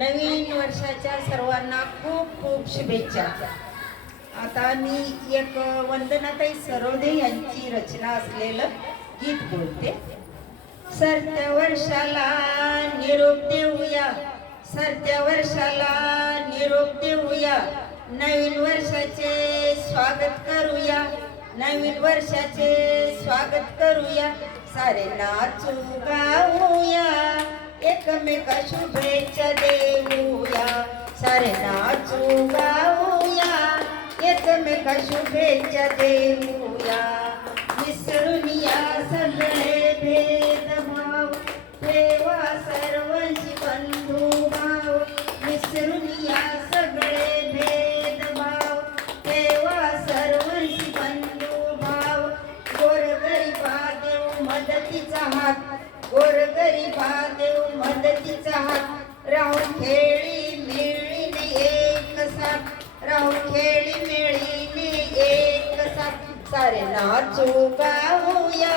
नवीन वर्षाच्या सर्वांना खूप खूप शुभेच्छा। आता मी एक वंदनाताई सरोदे यांची रचना असलेलं गीत बोलते। सरत्या वर्षाला निरोप देऊया, सरत्या वर्षाला निरोप देऊया, नवीन वर्षाचे स्वागत करूया, नवीन वर्षाचे स्वागत करूया, सारे नाचू गाऊया, एकमेका शुभेच्छा देऊया, सारे नाचू गाऊया, एकमेका शुभेच्छा देऊया, विसरून या सगळे भेदभाव, ठेवा सर्वांशी बंधुभाव, विसरून या सगळे भेदभाव, ठेवा सर्वांशी बंधुभाव, गोरगरिबा देऊ मदतीचा हात, गोरगरिबा देऊ मदतीचा हात, राहून खेळी मिळीने एक साथ, राहून खेळी मिळीने एक साथ, सारे नाचू गाऊया,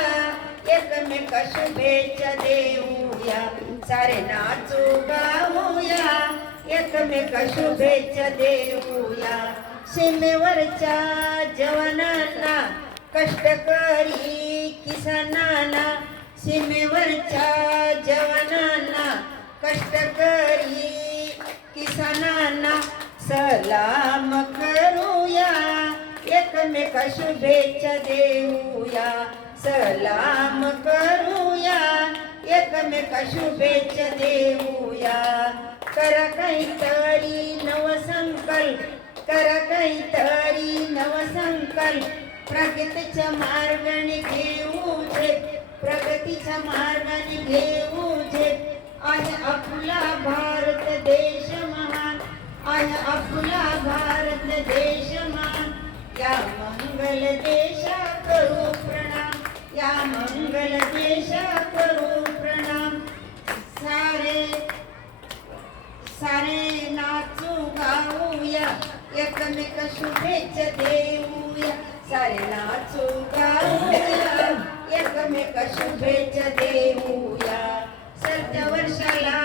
एकमेका शुभेच्छा देऊया, सारे नाचू गाऊया, एकमेका शुभेच्छा देऊया, सीमेवरच्या जवानांना, कष्टकरी किसानांना, सीमेवरच्या जवानांना, कष्टकरी किसानांना सलाम करूया, एकमेका शुभेच्छा देऊया, सलाम करूया, एकमेका शुभेच्छा देऊया, करा काहीतरी नवसंकल्प, करा काहीतरी नवसंकल्प, प्रगतीच्या मार्गाने घेऊ झेप, प्रगतीच्या मार्गाने घेऊ झेप, आहे आपला भारत देश महान, आहे आपला भारत देश महान, या मंगल देशा करू प्रणाम, या मंगल देशा करू प्रणाम, सारे सारे नाचू गाऊया, एकमेका शुभेच्छा देऊया, सारे नाचू गाऊया, एकमेका शुभेच्छा देऊया, सरत्या वर्षाला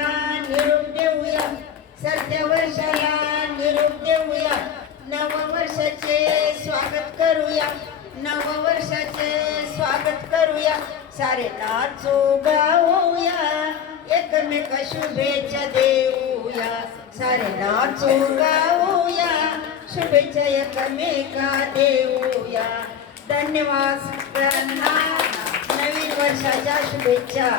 निरोप देऊया, सरत्या वर्षाला निरोप देऊया, नववर्षाचे स्वागत करूया, नववर्षाचे स्वागत करूया, सारे नाचू गाऊया, एकमेका शुभेच्छा देऊया, सारे नाचू गाऊया, शुभेच्छा एकमेका देऊया। धन्यवाद सगळ्यांना, नवीन वर्षाच्या शुभेच्छा।